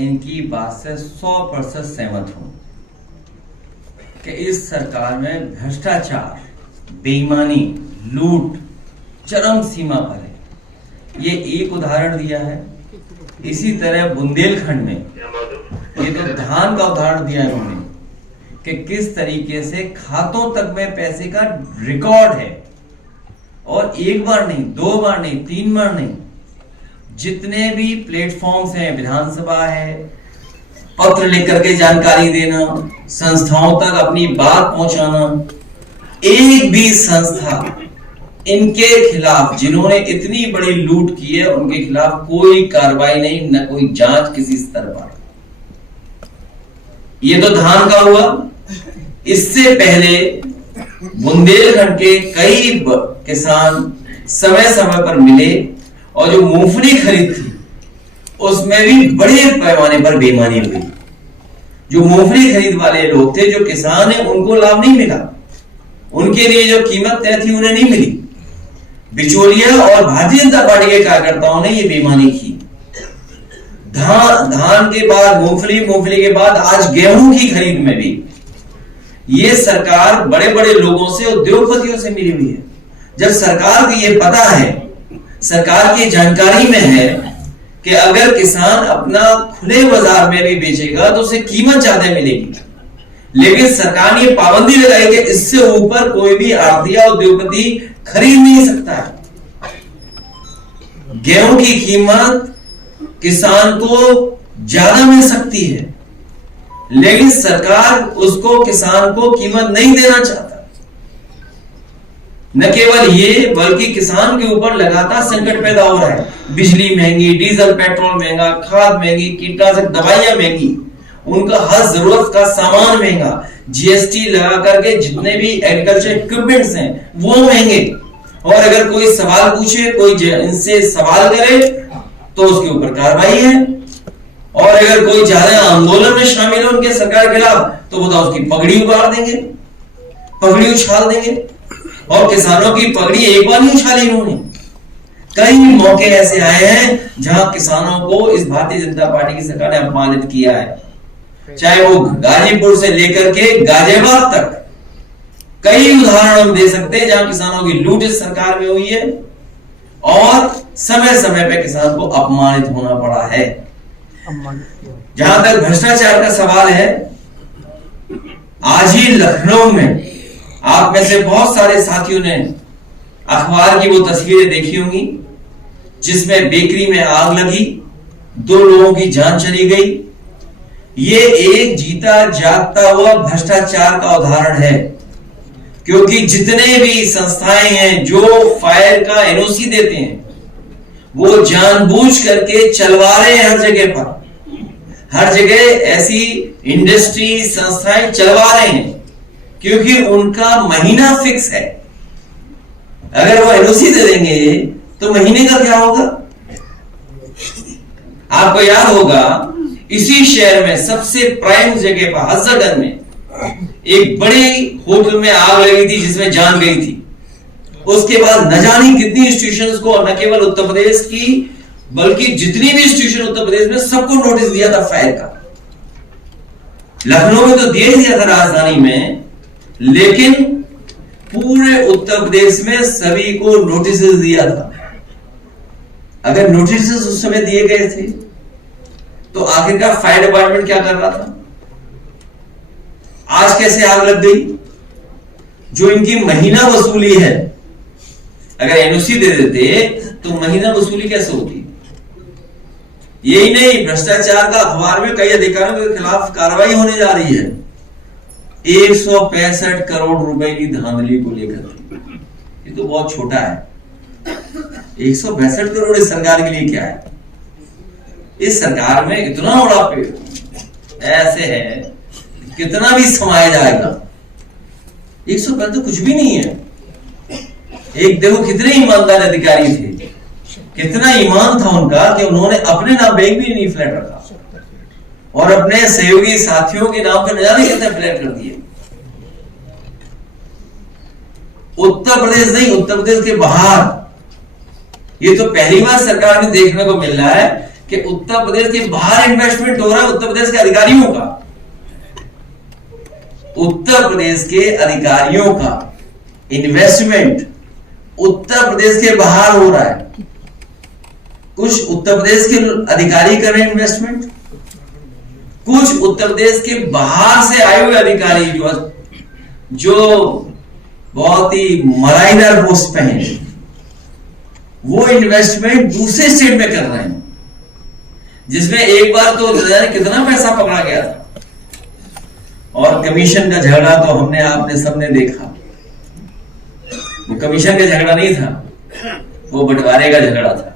इनकी बात से 100% सहमत हूं कि इस सरकार में भ्रष्टाचार, बेईमानी, लूट चरम सीमा पर है। ये एक उदाहरण दिया है। इसी तरह बुंदेलखंड में ये तो धान का उदाहरण दिया इन्होंने कि किस तरीके से खातों तक में पैसे का रिकॉर्ड है, और एक बार नहीं, दो बार नहीं, तीन बार नहीं, जितने भी प्लेटफॉर्म्स हैं, विधानसभा है, पत्र लिख करके जानकारी देना, संस्थाओं तक अपनी बात पहुंचाना, एक भी संस्था इनके खिलाफ, जिन्होंने इतनी बड़ी लूट की है, उनके खिलाफ कोई कार्रवाई नहीं, न कोई जांच किसी स्तर पर। ये तो धान का हुआ। इससे पहले बुंदेलखंड के कई किसान समय समय पर मिले, और जो मूंगफली खरीद थी उसमें भी बड़े पैमाने पर बेईमानी हुई। जो मूंगफली खरीद वाले लोग थे, जो किसान है, उनको लाभ नहीं मिला। उनके लिए जो कीमत तय थी उन्हें नहीं मिली। बिचौलिया और भारतीय जनता पार्टी के कार्यकर्ताओं ने ये बेईमानी की। धान के बाद मूंगफली, मूंगफली के बाद आज गेहूं की खरीद में भी ये सरकार बड़े बड़े लोगों से, उद्योगपतियों से मिली हुई है। जब सरकार को ये पता है, सरकार की जानकारी में है कि अगर किसान अपना खुले बाजार में भी बेचेगा तो उसे कीमत ज्यादा मिलेगी, लेकिन सरकार ने पाबंदी लगाई कि इससे ऊपर कोई भी आढ़ती या उद्योगपति खरीद नहीं सकता है। गेहूं की कीमत किसान को ज्यादा मिल सकती है, लेकिन सरकार उसको, किसान को कीमत नहीं देना चाहता। न केवल ये, बल्कि किसान के ऊपर लगातार संकट पैदा हो रहा है। बिजली महंगी, डीजल पेट्रोल महंगा, खाद महंगी, कीटनाशक दवाइयां महंगी, उनका हर जरूरत का सामान महंगा, जीएसटी लगा करके जितने भी एग्रीकल्चर इक्विपमेंट्स हैं वो महंगे। और अगर कोई सवाल पूछे, कोई इनसे सवाल करे तो उसके ऊपर कार्रवाई है। और अगर कोई ज्यादा आंदोलन में शामिल हो उनके सरकार के खिलाफ, तो बताओ उसकी पगड़ी उतार देंगे, पगड़ी उछाल देंगे। और किसानों की पगड़ी एक बार नहीं उछाली इन्होंने। कई मौके ऐसे आए हैं जहां किसानों को इस भारतीय जनता पार्टी की सरकार ने अपमानित किया है। चाहे वो गाजीपुर से लेकर के गाजियाबाद तक कई उदाहरण हम दे सकते हैं जहां किसानों की लूट इस सरकार में हुई है, और समय समय पे किसान को अपमानित होना पड़ा है। जहां तक भ्रष्टाचार का सवाल है, आज ही लखनऊ में आप में से बहुत सारे साथियों ने अखबार की वो तस्वीरें देखी होंगी जिसमें बेकरी में आग लगी, 2 लोगों की जान चली गई। ये एक जीता जागता हुआ भ्रष्टाचार का उदाहरण है, क्योंकि जितने भी संस्थाएं हैं जो फायर का एनओसी देते हैं, वो जानबूझ करके चलवा रहे हैं। हर जगह पर, हर जगह ऐसी इंडस्ट्री, संस्थाएं चलवा रहे हैं, क्योंकि उनका महीना फिक्स है। अगर वो एनओसी दे देंगे तो महीने का क्या होगा? आपको याद होगा, इसी शहर में सबसे प्राइम जगह पर हजरतगंज में एक बड़ी होटल में आग लगी थी जिसमें जान गई थी। उसके बाद न जाने कितनी इंस्टीट्यूशंस को, न केवल उत्तर प्रदेश की बल्कि जितनी भी इंस्टीट्यूशन उत्तर प्रदेश में, सबको नोटिस दिया था फायर का। लखनऊ में तो दिया था, राजधानी में, लेकिन पूरे उत्तर प्रदेश में सभी को नोटिस दिया था। अगर नोटिस उस समय दिए गए थे तो आखिरकार फायर डिपार्टमेंट क्या कर रहा था? आज कैसे आग लग गई? जो इनकी महीना वसूली है, अगर एनओसी दे देते तो महीना वसूली कैसे होती? यही नहीं, भ्रष्टाचार का अखबार में कई अधिकारियों के खिलाफ कार्रवाई होने जा रही है। 165 करोड़ रुपए की धांधली को लेकर। ये तो बहुत छोटा है। 162 करोड़ इस सरकार के लिए क्या है? इस सरकार में इतना बड़ा पेड़ ऐसे है, कितना भी समाया जाएगा। 165 तो कुछ भी नहीं है। एक देखो कितने ईमानदार अधिकारी थे, कितना ईमान था उनका कि उन्होंने अपने नाम बैंक भी नहीं फ्लैट रखा, और अपने सहयोगी साथियों के नाम पर न जाने कितने फ्लैट कर दिए। उत्तर प्रदेश नहीं, उत्तर प्रदेश के बाहर ये तो पहली बार सरकार में देखने को मिल रहा है कि उत्तर प्रदेश के बाहर इन्वेस्टमेंट हो रहा है उत्तर प्रदेश के अधिकारियों का, उत्तर प्रदेश के अधिकारियों का इन्वेस्टमेंट उत्तर प्रदेश के बाहर हो रहा है। कुछ उत्तर प्रदेश के अधिकारी कर रहे हैं इन्वेस्टमेंट, कुछ उत्तर प्रदेश के बाहर से आए हुए अधिकारी जो बहुत ही मराइदार पोस्ट पे हैं, वो इन्वेस्टमेंट दूसरे स्टेट में कर रहे हैं, जिसमें एक बार तो कितना पैसा पकड़ा गया था। और कमीशन का झगड़ा तो हमने आपने सबने देखा, वो कमीशन का झगड़ा नहीं था, वो बंटवारे का झगड़ा था।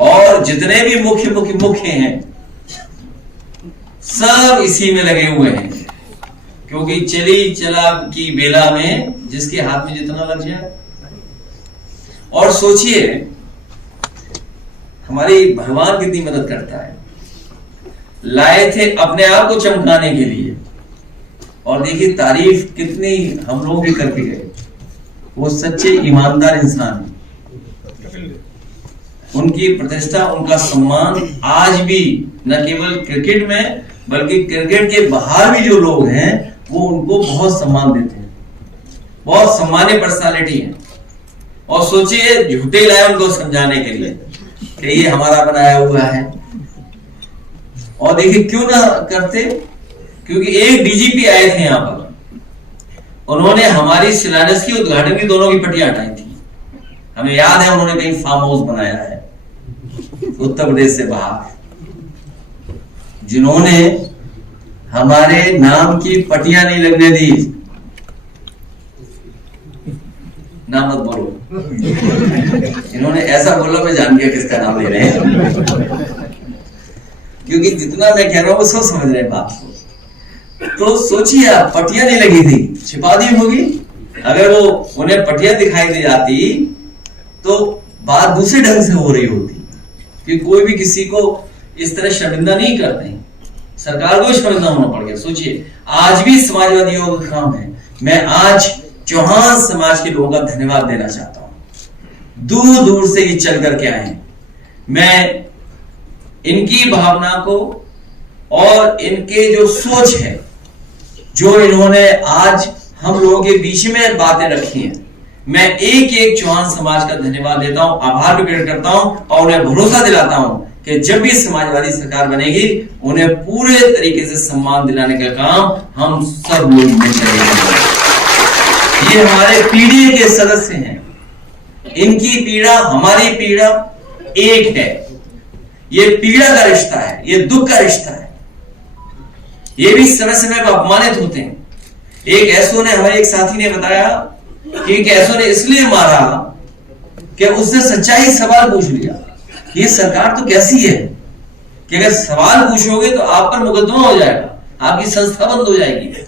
और जितने भी मुख्य हैं सब इसी में लगे हुए हैं, क्योंकि चली चला की बेला में जिसके हाथ में जितना लग जाए। और सोचिए हमारी भगवान कितनी मदद करता है। लाए थे अपने आप को चमकाने के लिए, और देखिए तारीफ कितनी हम लोग भी करके गए। वो सच्चे ईमानदार इंसान हैं, उनकी प्रतिष्ठा उनका सम्मान आज भी न केवल क्रिकेट में बल्कि क्रिकेट के बाहर भी जो लोग हैं वो उनको बहुत सम्मान देते हैं, बहुत सम्मानीय पर्सनालिटी है। और सोचिए झूठे लाए उनको समझाने के लिए कि ये हमारा बनाया हुआ है। और देखिए क्यों ना करते, क्योंकि एक डीजीपी आए थे यहां पर, उन्होंने हमारी शिलान्यास की उद्घाटन की दोनों की पट्टियां हटाई थी। हमें याद है उन्होंने कहीं फार्म हाउस बनाया है उत्तर प्रदेश से बाहर, जिन्होंने हमारे नाम की पट्टियां नहीं लगने दी। नाम मत बोलो, इन्होंने ऐसा बोला मैं जान गया किसका नाम ले रहे हैं, क्योंकि जितना मैं कह रहा हूं वो सब समझ रहे हैं बात को। तो सोचिए आप, पट्टियां नहीं लगी थी, छिपा दी होगी। अगर वो उन्हें पट्टियां दिखाई दे जाती तो बात दूसरे ढंग से हो रही होती, कि कोई भी किसी को इस तरह शर्मिंदा नहीं करते हैं। सरकार को शर्मिंदा होना पड़ गया। सोचिए आज भी समाजवादियों का काम है। मैं आज चौहान समाज के लोगों का धन्यवाद देना चाहता हूं, दूर दूर से ये चल करके आए। मैं इनकी भावना को और इनके जो सोच है, जो इन्होंने आज हम लोगों के बीच में बातें रखी हैं, मैं एक एक चौहान समाज का धन्यवाद देता हूं, आभार व्यक्त करता हूं और उन्हें भरोसा दिलाता हूं कि जब भी समाजवादी सरकार बनेगी उन्हें पूरे तरीके से सम्मान दिलाने का काम हम सब लोग मिलकर करेंगे। ये हमारे पीढ़ी के सदस्य हैं, इनकी पीड़ा हमारी पीड़ा एक है। ये पीड़ा का रिश्ता है, ये दुख का रिश्ता है। ये भी समय समय पर अपमानित होते हैं। एक एसओ ने, हमारे एक साथी ने बताया कि एक एसओ ने इसलिए मारा कि उसने सच्चाई सवाल पूछ लिया। ये सरकार तो कैसी है कि अगर सवाल पूछोगे तो आप पर मुकदमा हो जाएगा, आपकी संस्था बंद हो जाएगी।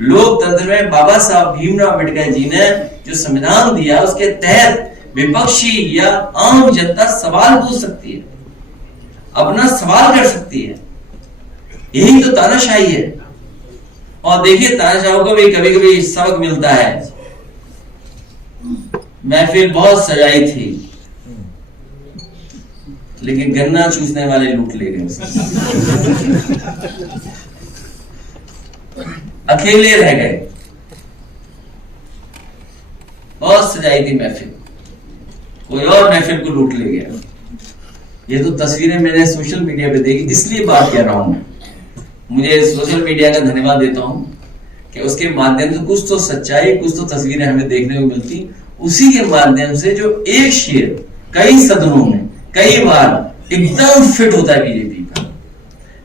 लोकतंत्र में बाबा साहब भीमराव अम्बेडकर जी ने जो संविधान दिया उसके तहत विपक्षी या आम जनता सवाल पूछ सकती है, अपना सवाल कर सकती है। यही तो तानाशाही है। और देखिए तानाशाहों को भी कभी कभी सबक मिलता है। महफिल बहुत सजाई थी लेकिन गन्ना चूसने वाले लूट ले गए, अकेले रह गए। बहुत सजाई थी महफिल, कोई और महफिल को लूट ले गया। ये तो तस्वीरें मैंने सोशल मीडिया पे देखी, इसलिए बात कर रहा हूं। मुझे सोशल मीडिया का धन्यवाद देता हूं कि उसके माध्यम से कुछ तो सच्चाई, कुछ तो तस्वीरें हमें देखने को मिलती। उसी के माध्यम से जो एक शेर कई सदनों में कई बार एकदम फिट होता है बीजेपी का।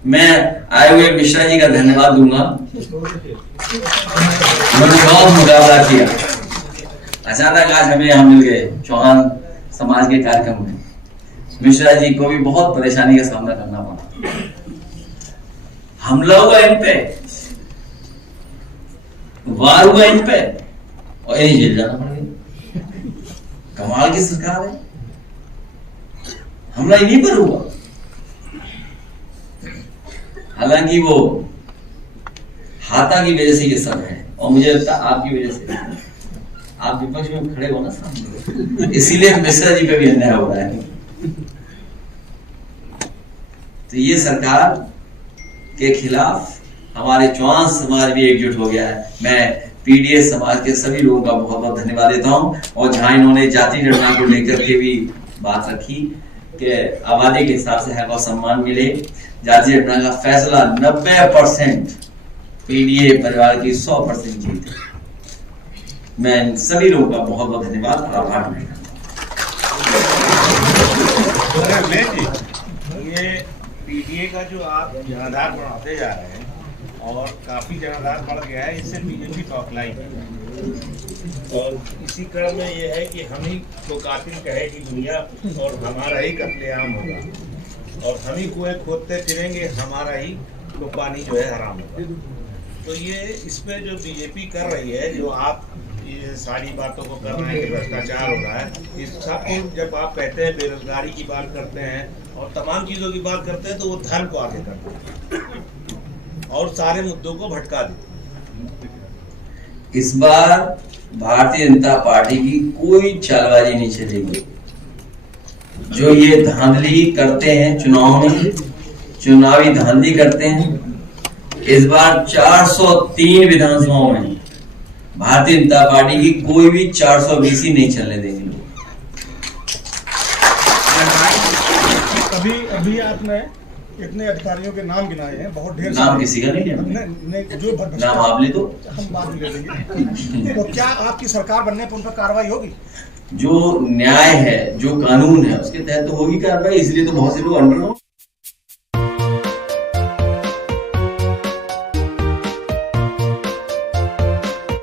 मैं आए हुए मिश्रा जी का धन्यवाद दूंगा, उन्होंने बहुत मुकाबला किया। अचानक आज हमें यहाँ मिल गए चौहान समाज के कार्यक्रम में। मिश्रा जी को भी बहुत परेशानी का सामना करना पड़ा। हमला हुआ इन पे, वार हुआ इन पे और यही जेल जाना पड़ गया। कमाल की सरकार है। हमला इन्हीं पर हुआ, हालांकि वो हाथा की वजह से ये सब है और मुझे लगता है आपकी वजह से। आप विपक्ष में खड़े हो ना सामने, इसीलिए मिश्रा जी पे भी अन्याय हो रहा है। तो ये सरकार के खिलाफ हमारे चौहान समाज भी एकजुट हो गया है। मैं पीडीएस समाज के सभी लोगों का बहुत बहुत धन्यवाद देता हूं। और जहां इन्होंने जाति गणना को लेकर के भी बात रखी कि आबादी के हिसाब से हक और सम्मान मिले, जाति गणना का फैसला 90% पीडीए परिवार की 100% जीत है। मैं इन सभी लोगों का बहुत बहुत धन्यवाद और आभार मानता हूं। ये पीडीए का जो आप जनाधार बढ़ाते जा रहे हैं और काफी जनाधार बढ़ गया है, इससे बीजेपी टॉपलाइन है। और इसी क्रम में ये है कि हम ही को कातिल कहे कि दुनिया और हमारा ही कत्लेआम होगा और हम ही कुएं खोदते फिरेंगे, हमारा ही तो पानी जो है हराम होगा। तो ये इस पे जो बीजेपी कर रही है, जो आप ये सारी बातों को कर रहे हैं कि भ्रष्टाचार हो रहा है, इस सब को जब आप कहते हैं, बेरोजगारी की बात करते हैं और तमाम चीज़ों की बात करते हैं, तो वो धर्म को आगे करते हैं और सारे मुद्दों को भटका देते। इस बार भारतीय जनता पार्टी की कोई चालबाजी नहीं चलेगी। जो ये धांधली करते हैं चुनावी धांधली करते हैं, इस बार 403 विधानसभाओं में भारतीय जनता पार्टी की कोई भी 420 ही नहीं चलने देंगे लोग। अभी आपने इतने अधिकारियों के नाम गिनाए हैं, बहुत ढेर नाम किसी का नहीं है जो नाम आप ले दो, हम बाद में ले लेंगे। तो क्या आपकी सरकार बनने पर उन पर कार्रवाई होगी? जो न्याय है, जो कानून है, उसके तहत तो होगी कार्रवाई। इसलिए तो बहुत से लोग अंडर